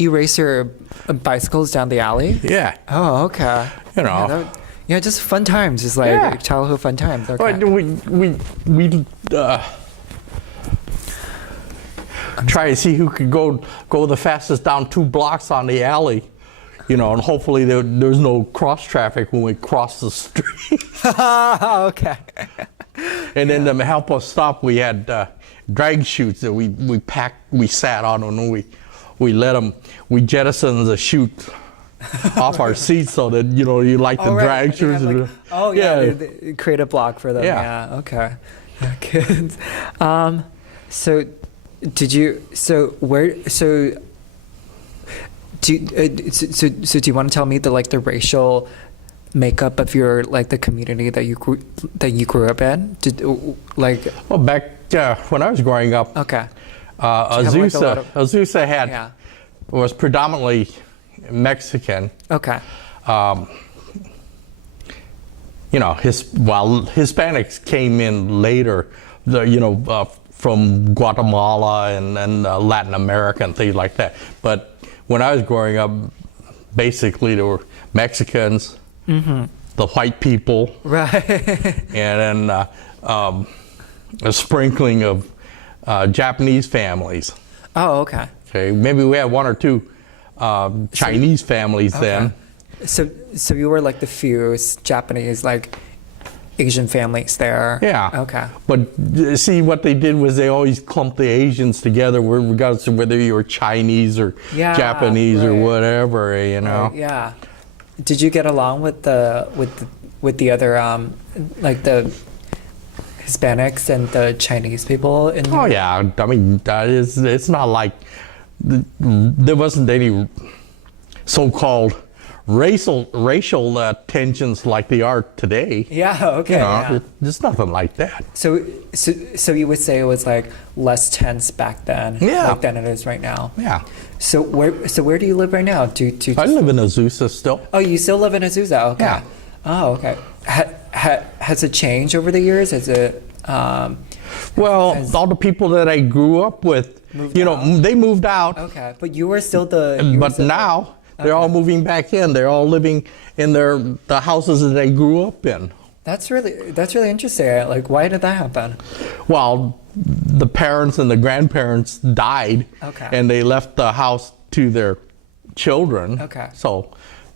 you race your bicycles down the alley? Yeah. Oh, okay. You know. Yeah, just fun times. Just like childhood fun times. Okay. We try to see who could go the fastest down 2 blocks on the alley. You know, and hopefully there's no cross traffic when we cross the street. Okay. And then to help us stop, we had drag chutes that we sat on, and we jettisoned the chute off our seats so that, you know, you like the drag chutes. They create a block for them. Yeah. Okay. Yeah, good. So do you want to tell me the racial makeup of your the community that you grew up in? Well, back when I was growing up, okay, Azusa was predominantly Mexican. Okay. You know, Hispanics came in later. From Guatemala and Latin America and things like that. But when I was growing up, basically there were Mexicans, the white people, right, and then a sprinkling of Japanese families. Oh, okay. Okay, maybe we had 1 or 2 Chinese families then. So you were the few Japanese Asian families there. Yeah. Okay. But see, what they did was they always clumped the Asians together, regardless of whether you were Chinese or Japanese or whatever, you know. Right, yeah. Did you get along with the other the Hispanics and the Chinese people in Oh yeah. I mean, it's not like there wasn't any so-called racial tensions like they are today. Yeah, okay. You know, there's nothing like that. So you would say it was less tense back then, than it is right now. Yeah. So where do you live right now? I live in Azusa still. Oh, you still live in Azusa? Okay. Yeah. Oh, okay. Has it changed over the years? Has it? All the people that I grew up with, they moved out. Okay, but you were still now. They're all moving back in. They're all living in the houses that they grew up in. That's really interesting. Why did that happen? Well, the parents and the grandparents died, and they left the house to their children. Okay. So,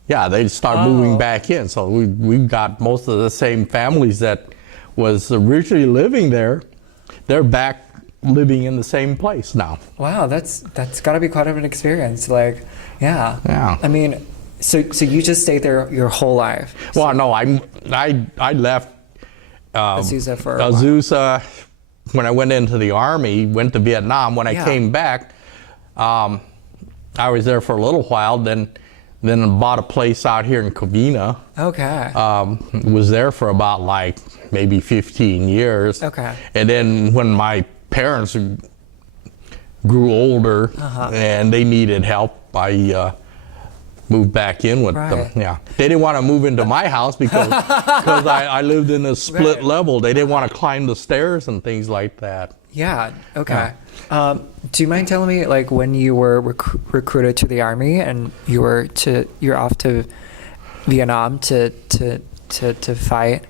yeah, they start moving back in. So we've got most of the same families that was originally living there. They're back living in the same place now. Wow, that's got to be quite an experience. Yeah. I mean, so you just stayed there your whole life? Well, no, I left Azusa for Azusa when I went into the Army, went to Vietnam. When I came back, I was there for a little while, then bought a place out here in Covina. Okay. Was there for about maybe 15 years. Okay. And then when my parents grew older and they needed help, I moved back in with them. Yeah, they didn't want to move into my house because I lived in a split level. They didn't want to climb the stairs and things like that. Yeah. Okay. Do you mind telling me when you were recruited to the Army and you're off to Vietnam to fight?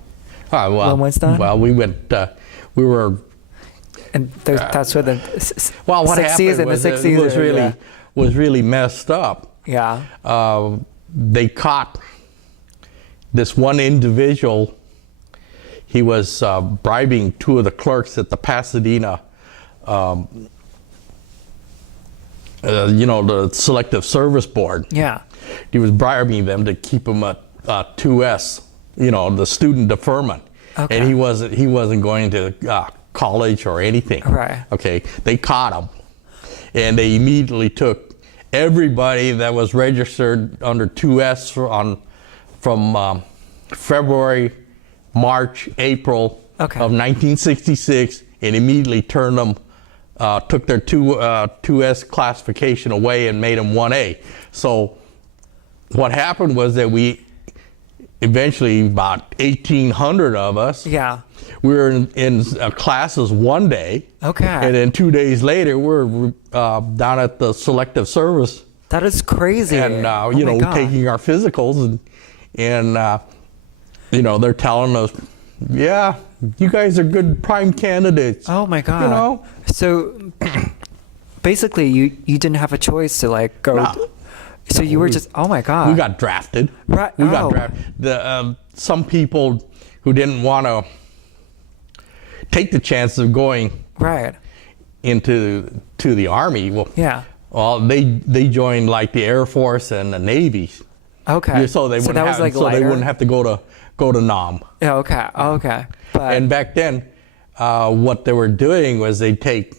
When was that? Well, we went. We were. And that's where the what 60s and the 60s was really messed up. Yeah. They caught this one individual. He was bribing 2 of the clerks at the Pasadena, the Selective Service Board. Yeah. He was bribing them to keep him at 2S, the student deferment. Okay. And he wasn't going to college or anything. Right. Okay. They caught him, and they immediately took everybody that was registered under 2S from February, March, April of 1966, and immediately turned them, took their 2S classification away and made them 1A. So what happened was that we eventually, about 1,800 of us, we were in classes one day. Okay. And then 2 days later, we're down at the Selective Service That is crazy. And Oh you my know, God. taking our physicals, and you know, they're telling us, yeah, you guys are good prime candidates. Oh my God. You know, So basically, you didn't have a choice to like go. No. So you were just. Oh my God. we got drafted. Right. We got Oh. drafted. The some people who didn't want to take the chance of going Right. to the Army. Yeah. Well, they joined like the Air Force and the Navy. Okay. Yeah, so they wouldn't that was have like so they lighter? wouldn't have to go to Nam. Yeah. Okay. Oh, okay. But And back then, what they were doing was they'd take,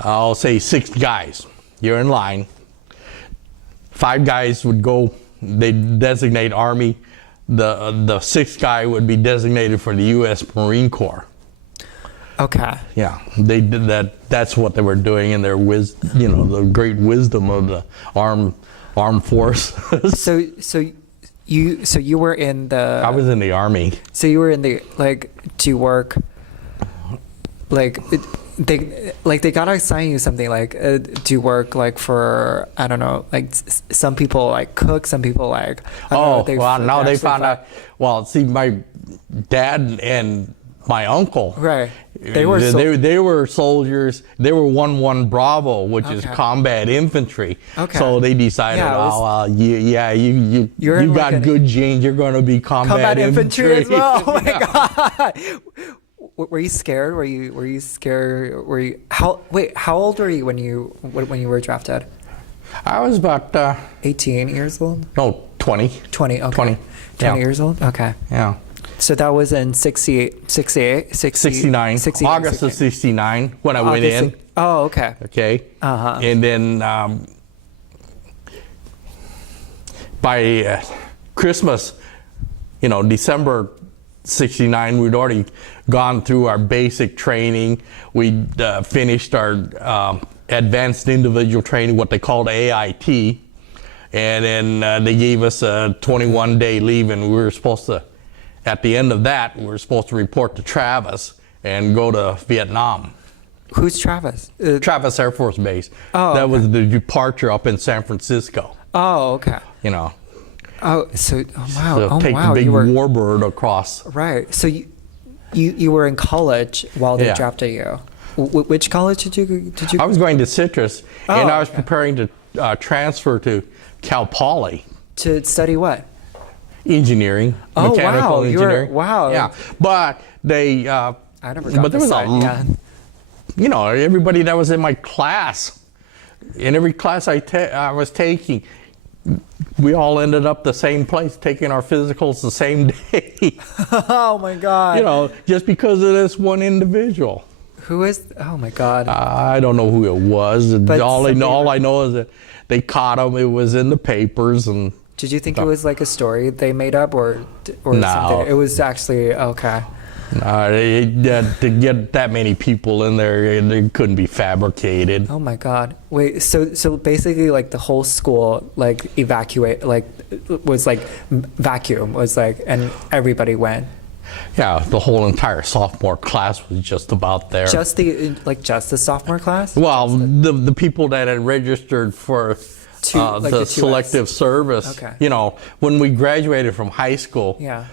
I'll say 6 guys. You're in line. 5 guys would go. They'd designate Army. The 6th guy would be designated for the U.S. Marine Corps. okay. Yeah, they did that. That's what they were doing in their you know, the great wisdom of the armed force. So you were in the. I was in the Army. So you were in the like. Do you work? Like they gotta assign you something like. Do you work like for I don't know like some people like cook, some people like. I don't know, Well, now they actually found out. Well, see, my dad and my uncle. Right. They were they were soldiers. They were 1-1 Bravo, which is Okay. combat infantry. Okay. So they decided, Yeah, it was- you You're in got like an- good genes. You're going to be combat infantry as well. Oh my Yeah. God. Were you scared? Were you scared? Were you how old were you when you were drafted? I was about 18 years old? no 20. 20, okay. 20. 20 Yeah. years old? Okay. Yeah. So that was in 68, 69. 69, August of 69 when I went August in. of- Oh, okay. Okay. Uh-huh. And then by Christmas, you know, December 69, we'd already gone through our basic training. We'd finished our advanced individual training, what they called AIT. And then they gave us a 21-day leave, and we were supposed to, at the end of that, we were supposed to report to Travis and go to Vietnam. Who's Travis? Travis Air Force Base. Oh, that okay. was the departure up in San Francisco. Oh, okay. You know, Oh, so wow. to Oh, take wow. the big You were warbird across. right. So you were in college while they Yeah. drafted you. Which college did you? I was going to Citrus, and Oh, I was okay. preparing to transfer to Cal Poly. To study what? Engineering, Oh, mechanical wow, you were- engineering. wow. Yeah, but they. I never got but there this was side. Yeah. you know, everybody that was in my class, in every class I was taking, we all ended up the same place, taking our physicals the same day. Oh my God. You know, just because of this one individual. Who is? Oh my God. I don't know who it was. But all somebody- I know is that they caught him. It was in the papers, and Did you think it was like a story they made up, or No. something? It was actually okay. to get that many people in there, it couldn't be fabricated. Oh my God. Wait. So basically, like the whole school, like was like vacuum was like, and everybody went. Yeah, the whole entire sophomore class was just about there. Just the sophomore class. Well, the people that had registered for Like the the 2S. selective service, Okay. you know, when we graduated from high school, Yeah.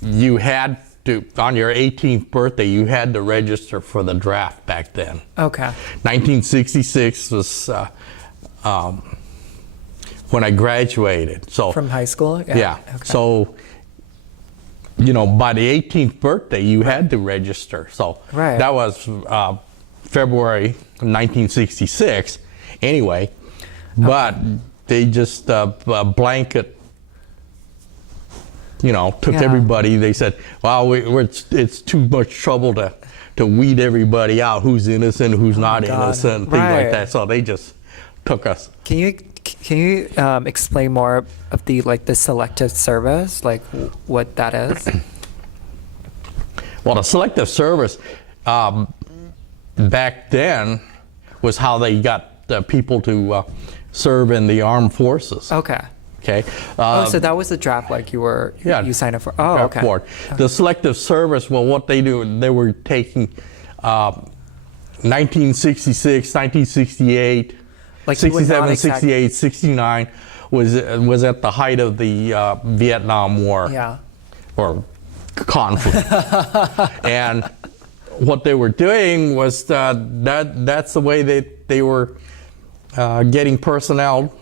you had to, on your 18th birthday, you had to register for the draft back then. Okay. 1966 was when I graduated. So From high school. yeah. Okay. So, you know, by the 18th birthday, you had to register. So Right. that was February 1966 anyway. But they just blanket, you know, took Yeah. everybody. They said, well, it's too much trouble to weed everybody out, who's innocent, who's not God. innocent, things Right. like that. So they just took us. Can you explain more of the selective service, like what that is? Well, the selective service back then was how they got people to serve in the armed forces. Okay. Okay. So that was the draft, like Yeah. you signed up for. Oh, draft okay. board. The selective service, well, what they do, they were taking 1966, 1968, Like you would not 67, exactly- 68, 69 was at the height of the Vietnam War. Yeah. Or conflict. And what they were doing was that's the way they were getting personnel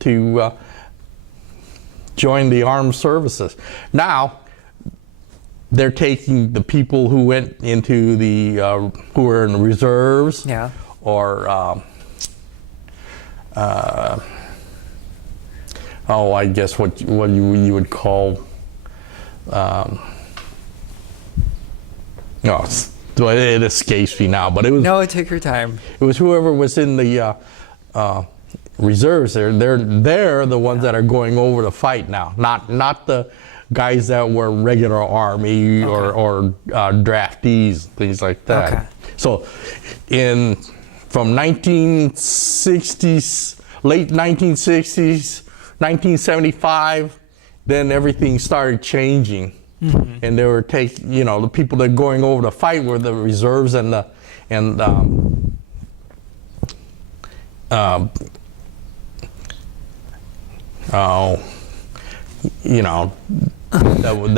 to join the armed services. Now they're taking the people who went into the who were in the reserves, Yeah. or I guess what you would call no, it escapes me now, but it was No, take your time. it was whoever was in the reserves. They're the ones that are going over the fight now, not the guys that were regular army or draftees, things like that. Okay. So from 1960s, late 1960s, 1975, then everything started changing. Mm-hmm. And they were the people that going over the fight were the reserves and that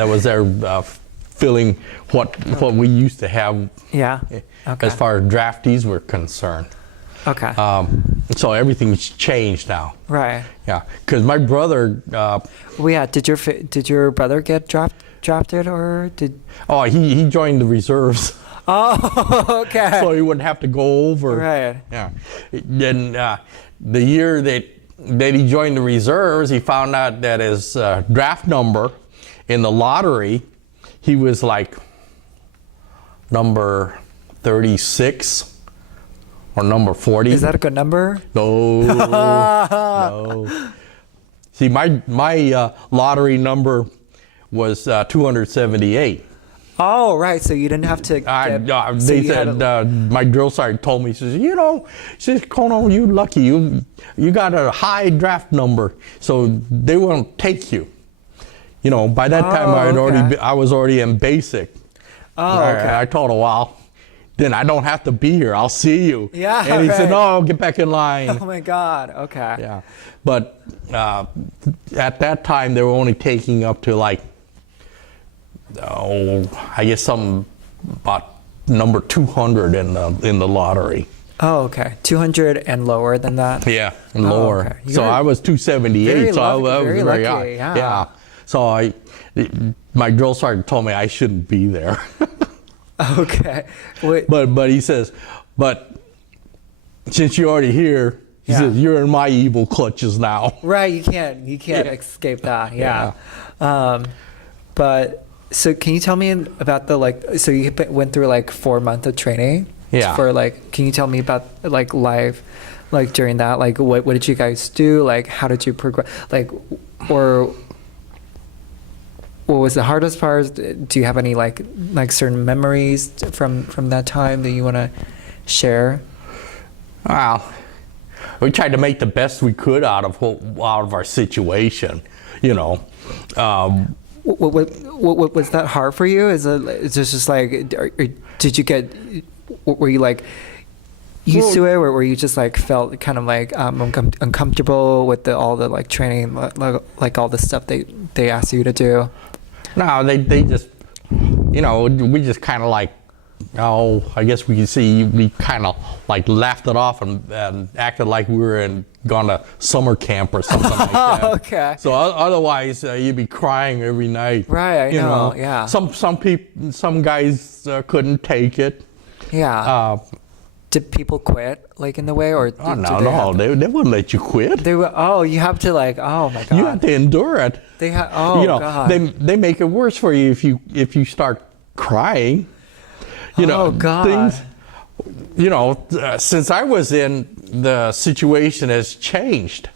was their filling what we used to have. Yeah. Okay. As far as draftees were concerned. Okay. So everything's changed now. Right. Yeah, because my brother. Well, yeah. Did your brother get drafted or did? Oh, he joined the reserves. Oh, okay. So he wouldn't have to go over. Right. Yeah. Then the year that he joined the reserves, he found out that his draft number in the lottery, he was like number 36 or number 40. Is that a good number? No. No. See, my lottery number was 278. Oh, right. So you didn't have to. They said my drill sergeant told me, he says, Konno, you lucky, you got a high draft number, so they won't take you. By that time I was already in basic. Oh, okay. I told him, well, then I don't have to be here. I'll see you. Yeah. And he said, no, get back in line. Oh my God. Okay. Yeah. But at that time they were only taking up to I guess something about number 200 in the lottery. Oh, okay. 200 and lower than that? Yeah, and lower. Okay. So I was 278. So I was very very lucky. high. Yeah. So my drill sergeant told me I shouldn't be there. Okay. Wait. But he says, but since you're already here, he says, you're in my evil clutches now. Right. You can't escape that. Yeah. But so can you tell me about so you went through 4 months of training? Yeah. Can you tell me about life, during that? What did you guys do? How did you progress? Or what was the hardest part? Do you have any certain memories from that time that you want to share? Well, we tried to make the best we could out of our situation, What was that hard for you? Is it just did you get? Were you used to it, or were you just felt kind of uncomfortable with all the training, all the stuff they asked you to do? No, they just, we just kind of I guess we kind of laughed it off and acted like we were gone to summer camp or something like that. Okay. So otherwise, you'd be crying every night. Right, I know. Yeah. Some guys couldn't take it. Yeah. Did people quit in the way, or? They wouldn't let you quit. They were. Oh, you have to oh my God. You have to endure it. They have. Oh God. They make it worse for you if you start crying. Oh God. Things. Since I was in, the situation has changed.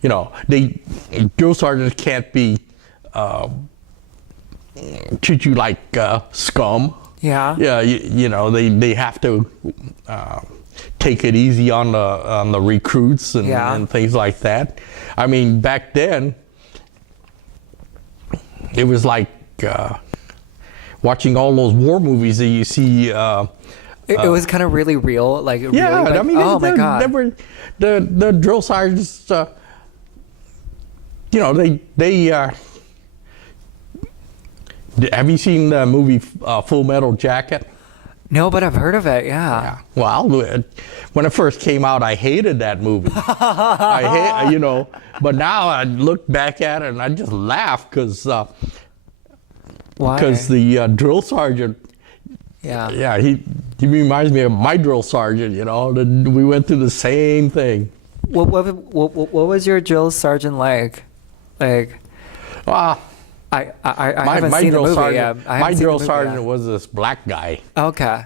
Drill sergeants can't be treat you like scum. Yeah. Yeah. They have to take it easy on the recruits and things like that. I mean, back then it was watching all those war movies that you see It was kind of really real, like really. Yeah, Like, I mean, oh my god. they were, the drill sergeants. You know, have you seen the movie Full Metal Jacket? No, but I've heard of it. Yeah. Yeah. Well, when it first came out, I hated that movie. You know, but now I look back at it and I just laugh because Why? the drill sergeant. Yeah. Yeah, he reminds me of my drill sergeant. You know, we went through the same thing. What was your drill sergeant like? Like, Ah. I haven't seen the movie yet. My drill sergeant was this black guy Okay.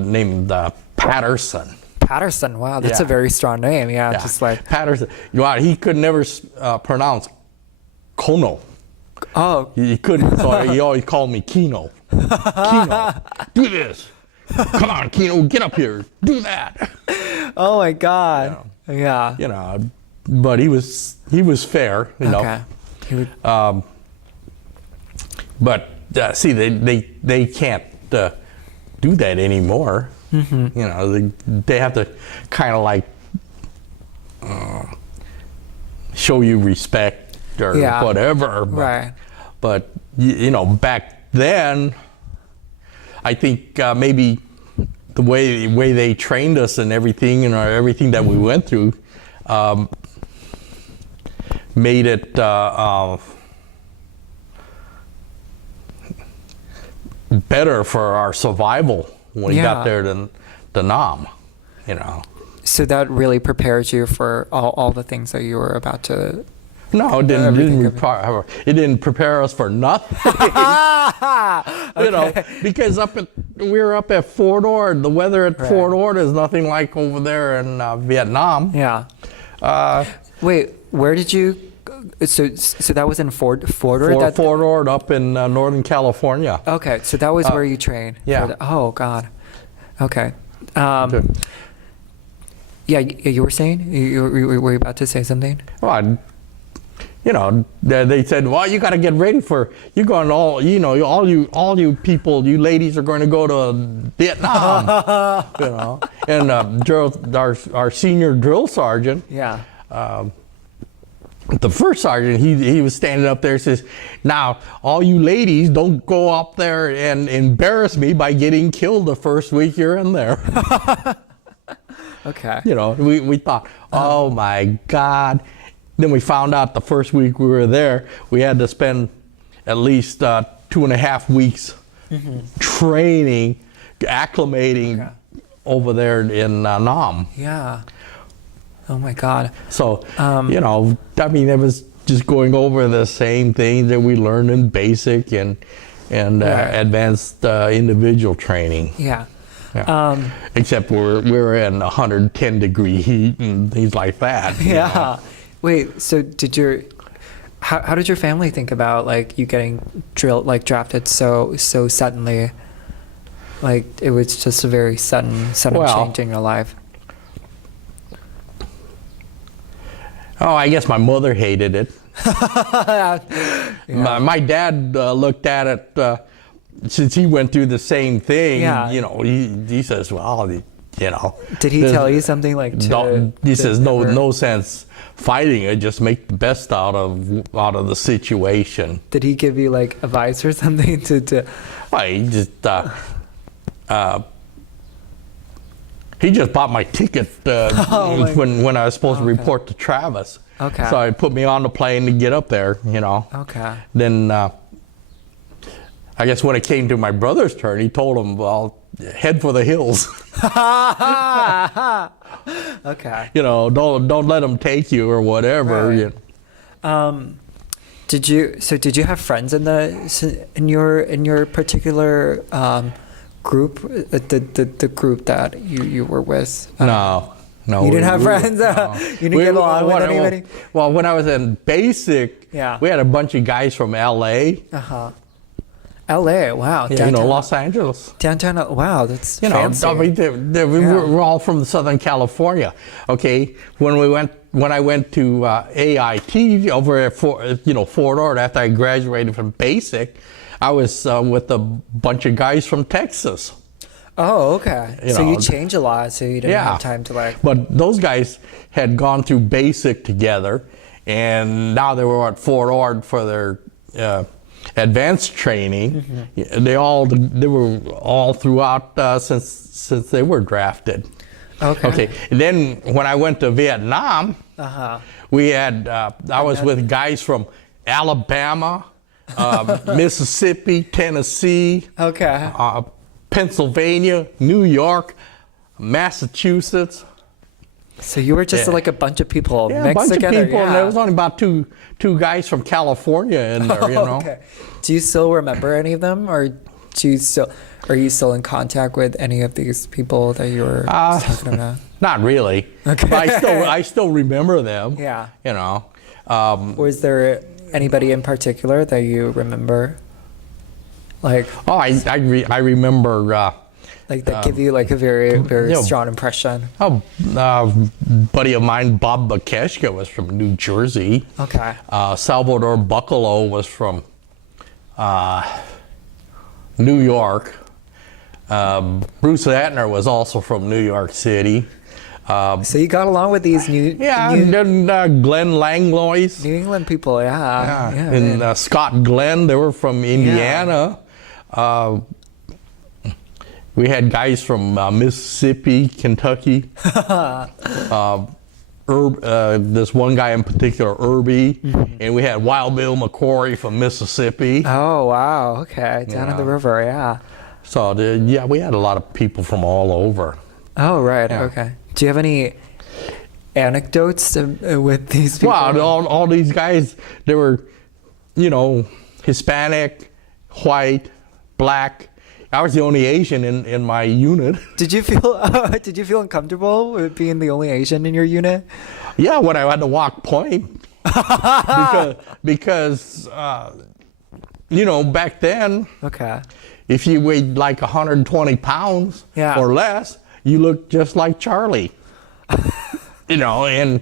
named Patterson. Patterson. Wow, that's a Yeah. very strong name. Yeah, Yeah, just like. Patterson. Wow, he could never pronounce Konno. Oh. He couldn't, so he always called me Kino. Kino, do this. Come on, Kino, get up here. Do that. Oh my God. Yeah. You know, but he was fair. You know. Okay. He would, But see, they can't do that anymore. Mm-hmm. You know, they have to kind of like show you respect or whatever. But, right. But you know, back then, I think maybe the way they trained us and everything, you know, everything that we went through, made it. Better for our survival when we got there than the Nam, you know. So that really prepares you for all the things that you were about to. No, it didn't prepare us for nothing. Okay. You know, because we were up at Fort Ord. The weather at Fort Ord is nothing like over there in Vietnam. Yeah. Wait, where did you? So that was in Fort Ord. Fort Ord up in Northern California. Okay, so that was where you trained. Yeah. Oh God. Okay. Okay. Yeah, you were saying you were about to say something. Well, you know, they said, well, you got to get ready for, you're going all you people, you ladies are going to go to Vietnam, you know. And our senior drill sergeant, Yeah. the first sergeant, he was standing up there and says, now, all you ladies, don't go up there and embarrass me by getting killed the first week you're in there. Okay. You know, we thought, oh my God. Then we found out the first week we were there, we had to spend at least 2.5 weeks training, acclimating over there in Nam. Yeah. Oh my God. So, you know, I mean, it was just going over the same things that we learned in basic and advanced individual training. Yeah. Yeah. Except we're in 110 degree heat and things like that. Yeah. Know? Wait, so how did your family think about like you getting drafted so suddenly? Like it was just a very sudden change in your life. Oh, I guess my mother hated it. Yeah. My dad looked at it since he went through the same thing. Yeah. You know, he says, well, you know. Did he tell you something like? He says no sense fighting it. Just make the best out of the situation. Did he give you like advice or something to? Well, he just bought my ticket when I was supposed to report to Travis. Okay. So he put me on the plane to get up there, you know. Okay. Then I guess when it came to my brother's turn, he told him, well, head for the hills. Okay. You know, don't let them take you or whatever. Right. You know. Did you have friends in your particular group, the group that you were with? No. You didn't have friends? No. You didn't get along with anybody? Well, when I was in basic, Yeah. we had a bunch of guys from L.A. L.A. Wow. Yeah, you know, Los Angeles. Downtown. Wow, that's fancy. I mean, we're all from Southern California. Okay, when I went to AIT over at Fort Ord after I graduated from basic, I was with a bunch of guys from Texas. Oh, okay. You So know, you change a lot, so you didn't Yeah. have time to like. But those guys had gone through basic together, and now they were at Fort Ord for their advanced training. They were all throughout since they were drafted. Okay. Okay. And then when I went to Vietnam, we had I was with guys from Alabama, Mississippi, Tennessee, Okay. Pennsylvania, New York, Massachusetts. So you were just Yeah. like a bunch of people Yeah, a mixed bunch together. of people, and yeah. there was only about two guys from California in there, you know. Okay. Do you still remember any of them, or are you still in contact with any of these people that you were talking about? Not really. Okay. But I still remember them. Yeah. You know. Was there anybody in particular that you remember? Like I remember. like that give you like a very you know, strong impression. Buddy of mine, Bob Bakeshka, was from New Jersey. Okay. Salvador Buccalo was from New York. Bruce Atner was also from New York City. So you got along with these new And then Glenn Langlois. New England people, yeah. Yeah, and man. Scott Glenn, they were from Indiana. We had guys from Mississippi, Kentucky. This one guy in particular, Irby, and we had Wild Bill McCory from Mississippi. Oh wow, okay, down in the Yeah. river, yeah. So we had a lot of people from all over. Oh right, Yeah. okay. Do you have any anecdotes with these people? Well, all these guys, they were, you know, Hispanic, white, black. I was the only Asian in my unit. Did you feel uncomfortable with being the only Asian in your unit? Yeah, when I had to walk point. because you know, back then, Okay. if you weighed like 120 pounds Yeah. or less, you looked just like Charlie. You know, and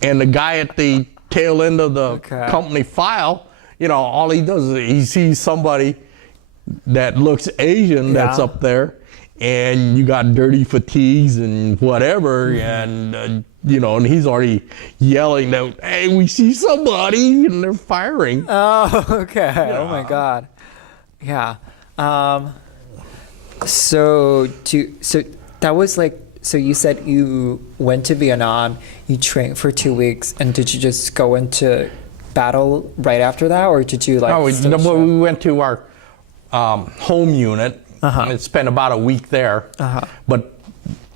the guy at the tail end of the Okay. company file, you know, all he does is he sees somebody that looks Asian that's Yeah. up there, and you got dirty fatigues and whatever, and you know, and he's already yelling that, hey, we see somebody, and they're firing. Oh, okay. Oh my God. Yeah. So that was like, so you said you went to Vietnam, you trained for 2 weeks, and did you just go into battle right after that, or did you like? No, still show- we went to our home unit and spent about a week there. But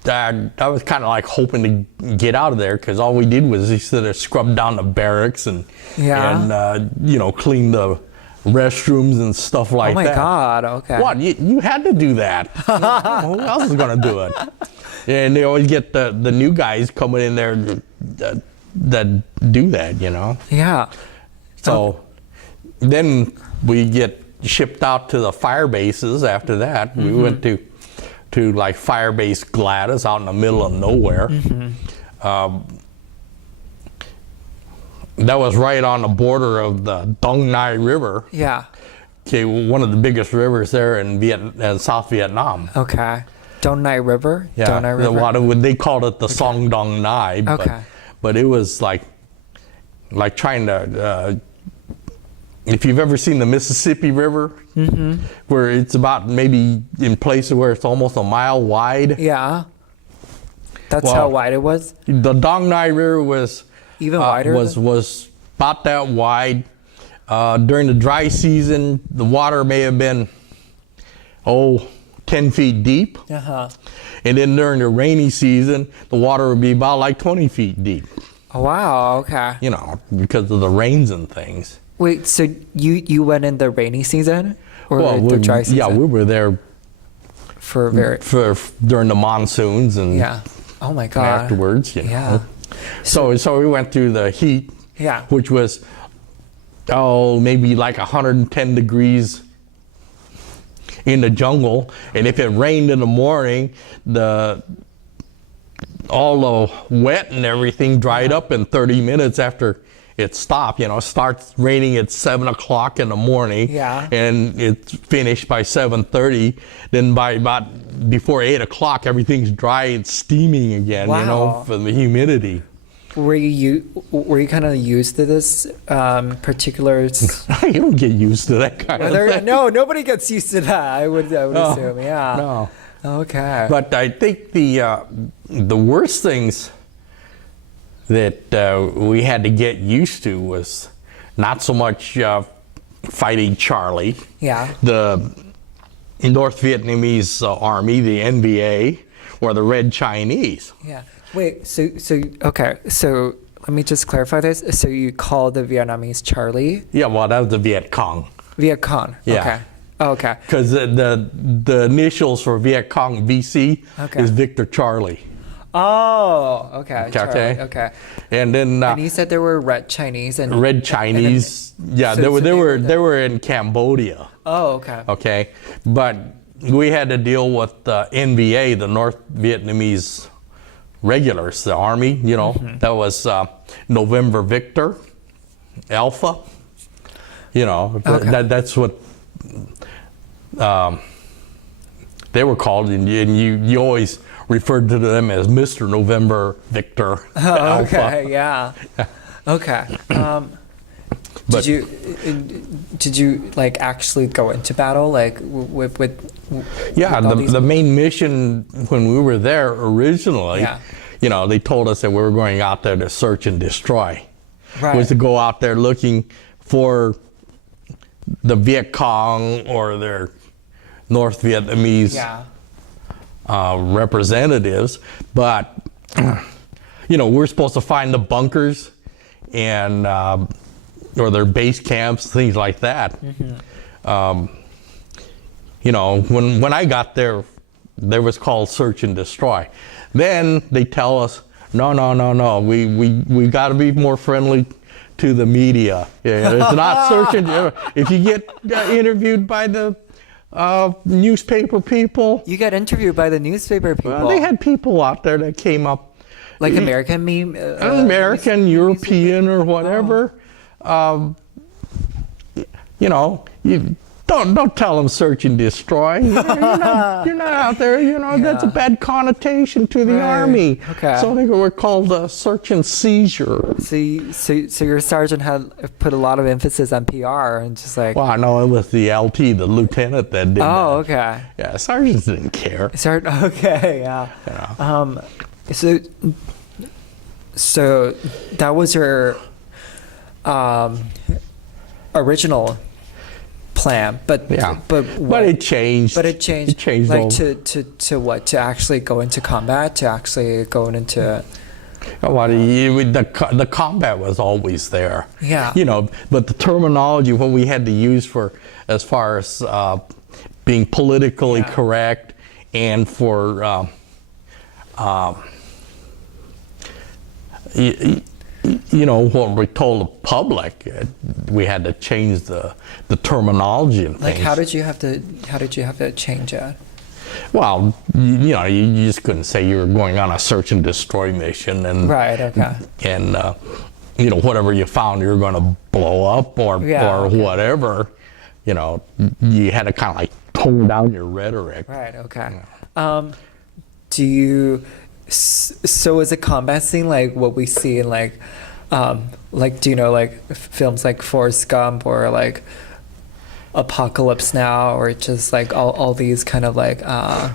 I was kind of like hoping to get out of there, because all we did was sort of scrub down the barracks and you know, clean the restrooms and stuff like Oh my that. God. Okay. What? You had to do that. Who else is going to do it? And they always get the new guys coming in there that do that, you know. Yeah. So then we get shipped out to the fire bases after that. We went to like Fire Base Gladys out in the middle of nowhere. That was right on the border of the Dong Nai River. Yeah. Okay, one of the biggest rivers there in South Vietnam. Okay. Dong Nai River. Yeah, Dong Nai River. they called it the Song Dong Nai. Okay. But it was like trying to. If you've ever seen the Mississippi River, where it's about maybe in places where it's almost a mile wide. Yeah. That's Well, how wide it was. The Dong Nai River was Even wider. was about that wide. During the dry season, the water may have been 10 feet deep. And then during the rainy season, the water would be about like 20 feet deep. Oh, wow. Okay. You know, because of the rains and things. Wait. So you went in the rainy season or the dry season? Yeah, we were there for very. for during the monsoons and Yeah. Oh my God. afterwards. You know. Yeah. So we went through the heat, Yeah. which was maybe like 110 degrees in the jungle, and if it rained in the morning, all the wet and everything dried up in 30 minutes after it stopped. You know, it starts raining at 7 o'clock in the morning, Yeah. and it's finished by 7:30. Then by about before 8 o'clock, everything's dry and steaming again. You know, Wow. from the humidity. Were you kind of used to this particular You don't get used to that kind of thing. No, nobody gets used to that. I would No, assume. Yeah. No. Okay. But I think the worst things that we had to get used to was not so much fighting Charlie, Yeah. the North Vietnamese army, the NVA, or the Red Chinese. Yeah. Wait. So okay. So let me just clarify this. So you call the Vietnamese Charlie? Yeah, well, that was the Viet Cong. Viet Cong. Yeah. Okay. Oh, okay. Because the initials for Viet Cong, VC, Okay. is Victor Charlie. Oh, okay. Okay. Charlie, okay. And then And you said there were Red Chinese and Red Chinese, yeah, so they were in Cambodia. Oh, okay. Okay, but we had to deal with the NVA, the North Vietnamese regulars, the army. You know, that was November Victor, Alpha. You know, Okay. that's what they were called, and you always referred to them as Mr. November Victor Oh, Alpha. okay. Yeah. Okay. But- Did you like actually go into battle like with Yeah, with all these- the main mission when we were there originally, Yeah. you know, they told us that we were going out there to search and destroy. Right. Was to go out there looking for the Viet Cong or their North Vietnamese Yeah. representatives, but you know, we're supposed to find the bunkers and or their base camps, things like that. You know, when I got there, there was called search and destroy. Then they tell us, no, we got to be more friendly to the media. Yeah, it's not search and if you get interviewed by the newspaper people. You got interviewed by the newspaper people. Well, they had people out there that came up, like American meme. American, European, or whatever. You know, you don't tell them search and destroy. You're not out there. You know, that's a bad connotation to the Right. army. Okay. So they were called search and seizure. So your sergeant had put a lot of emphasis on PR and just like. Well, no, it was the LT, the lieutenant, that did Oh, that. okay. Yeah, sergeants didn't care. Okay, yeah. You know. So that was your original plan, but Yeah. but But it changed. But it changed. It changed like over. to what? To actually go into combat? To actually go into. Well, the combat was always there. Yeah. You know, but the terminology, what we had to use for, as far as being politically Yeah. correct and for, you know, what we told the public, we had to change the terminology and Like things. how did you have to change it? Well, you know, you just couldn't say you were going on a search and destroy mission and Right. Okay. and you know, whatever you found you were going to blow up or Okay. whatever. You know, you had to kind of like tone down your rhetoric. Right. Okay. Do you? So is a combat scene like what we see in like do you know like films like Forrest Gump or like Apocalypse Now or just like all these kind of like Oh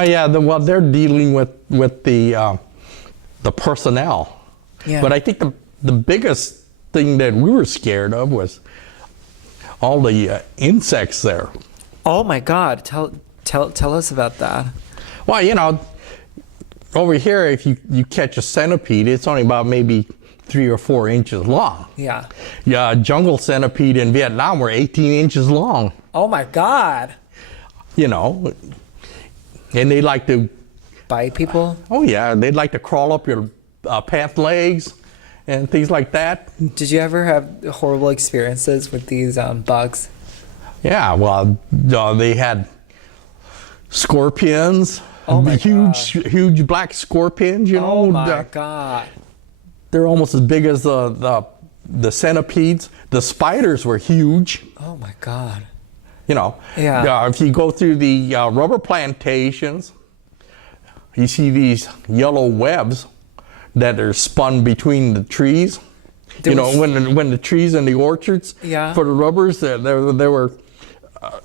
yeah, well they're dealing with the personnel. Yeah. But I think the biggest thing that we were scared of was all the insects there. Oh my God! Tell us about that. Well, you know, over here, if you catch a centipede, it's only about maybe 3 or 4 inches long. Yeah. Yeah, jungle centipede in Vietnam were 18 inches long. Oh my God! You know, and they like to, Bite people? oh yeah, they'd like to crawl up your pant legs and things like that. Did you ever have horrible experiences with these bugs? Yeah, well, they had scorpions. Oh my huge black scorpions, you know. Oh my God! They're almost as big as the the centipedes, the spiders were huge. Oh my God. You know, Yeah. if you go through the rubber plantations, you see these yellow webs that are spun between the trees. There was- when the trees in the orchards Yeah. for the rubbers, they were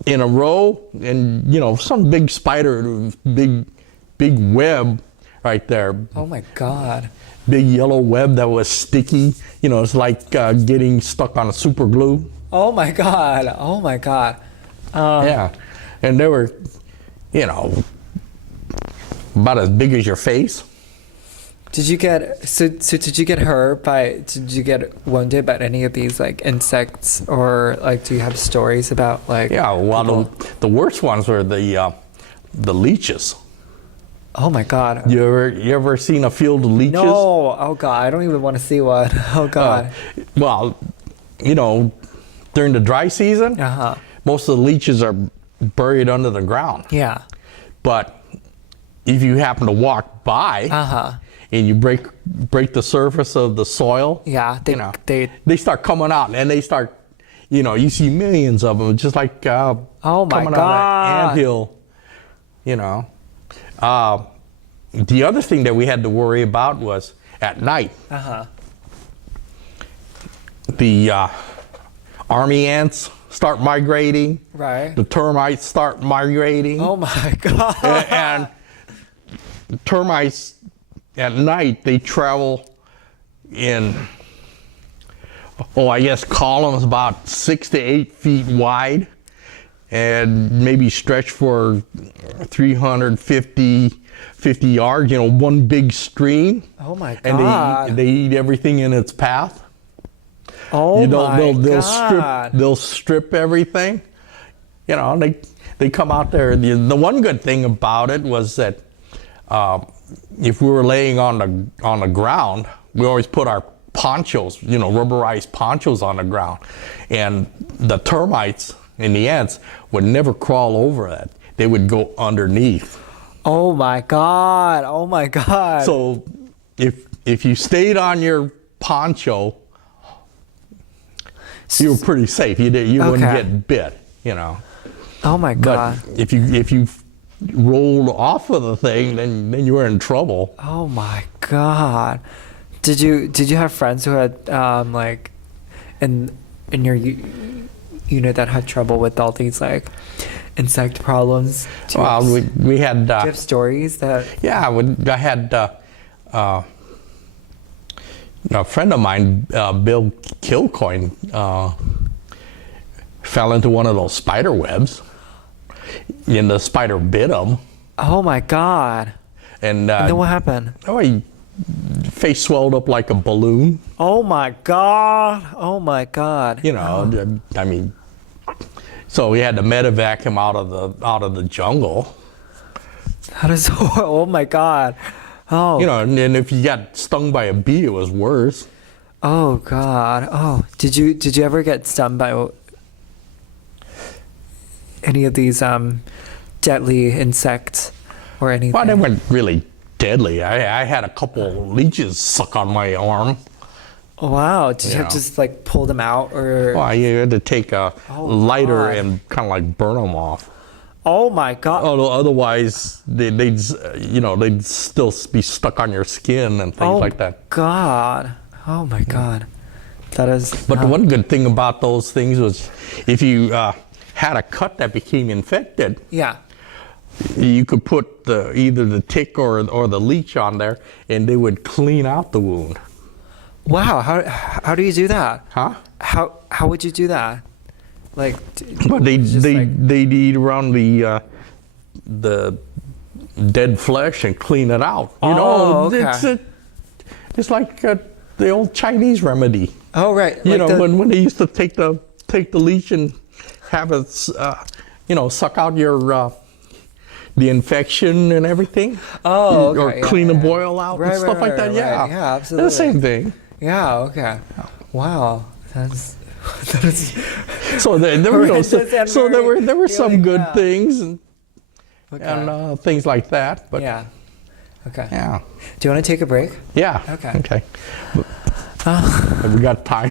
in a row, and some big spider, big web right there. Oh my God. Big yellow web that was sticky. It's like getting stuck on a super glue. Oh my God. Oh my God. Yeah, and they were, about as big as your face. Did you get did you get hurt by? Did you get wounded by any of these like insects, or like do you have stories about like? Yeah, well, people- the worst ones were the leeches. Oh my God. You ever seen a field of leeches? No. Oh God. I don't even want to see one. Oh God. Well, during the dry season, Uh-huh. most of the leeches are buried under the ground. Yeah. But if you happen to walk by Uh-huh. and you break the surface of the soil, Yeah. they start coming out, and they start, you see millions of them, just like Oh my coming God. out of an anthill. The other thing that we had to worry about was at night. Uh-huh. The army ants start migrating. Right. The termites start migrating. Oh my God. And termites at night, they travel in, I guess columns about 6 to 8 feet wide, and maybe stretch for 350 yards, one big stream. Oh my God. And they eat everything in its path. Oh my God. They'll strip everything. They come out there. The one good thing about it was that if we were laying on the ground, we always put our ponchos, rubberized ponchos on the ground, and the termites and the ants would never crawl over that. They would go underneath. Oh my God. Oh my God. So if you stayed on your poncho, you were pretty safe. You wouldn't Okay. get bit, Oh my But God. if you rolled off of the thing, then you were in trouble. Oh my God. Did you have friends who had like in your unit that had trouble with all these like insect problems? Well, we had. Do you have stories that? Yeah, I had a friend of mine, Bill Kilcoyne, fell into one of those spider webs, and the spider bit him. Oh my God. And And then what happened? his face swelled up like a balloon. Oh my God. Oh my God. I mean, so we had to medevac him out of the jungle. That is oh my God. Oh. And if you got stung by a bee, it was worse. Oh God. Oh. Did you ever get stung by any of these deadly insects or anything? Well, they weren't really deadly. I had a couple leeches suck on my arm. Wow. Did you have Yeah. to just like pull them out or? Well, you had to take a Oh, lighter God. and kind of like burn them off. Oh my God. Otherwise, they'd still be stuck on your skin and things like that. God. Oh my God. That is. But the one good thing about those things was if you had a cut that became infected, Yeah. you could put either the tick or the leech on there, and they would clean out the wound. Wow. How do you do that? Huh? How would you do that? Like. But just like- they'd eat around the dead flesh and clean it out. Oh, okay. It's like the old Chinese remedy. Oh right. You Like know, when they used to take the leech and have it, suck out your the infection and everything. Oh, okay. Or Yeah, clean yeah, and yeah. boil out Right, and stuff right, like right, that. right. Yeah. Yeah, They're the same absolutely. thing. Yeah. Okay. Wow. That's. That is. So there were Horrendous and there were some really, good yeah. things and Okay. things like that. But Yeah. Okay. yeah. Do you want to take a break? Yeah. Okay. Okay. Have we got time?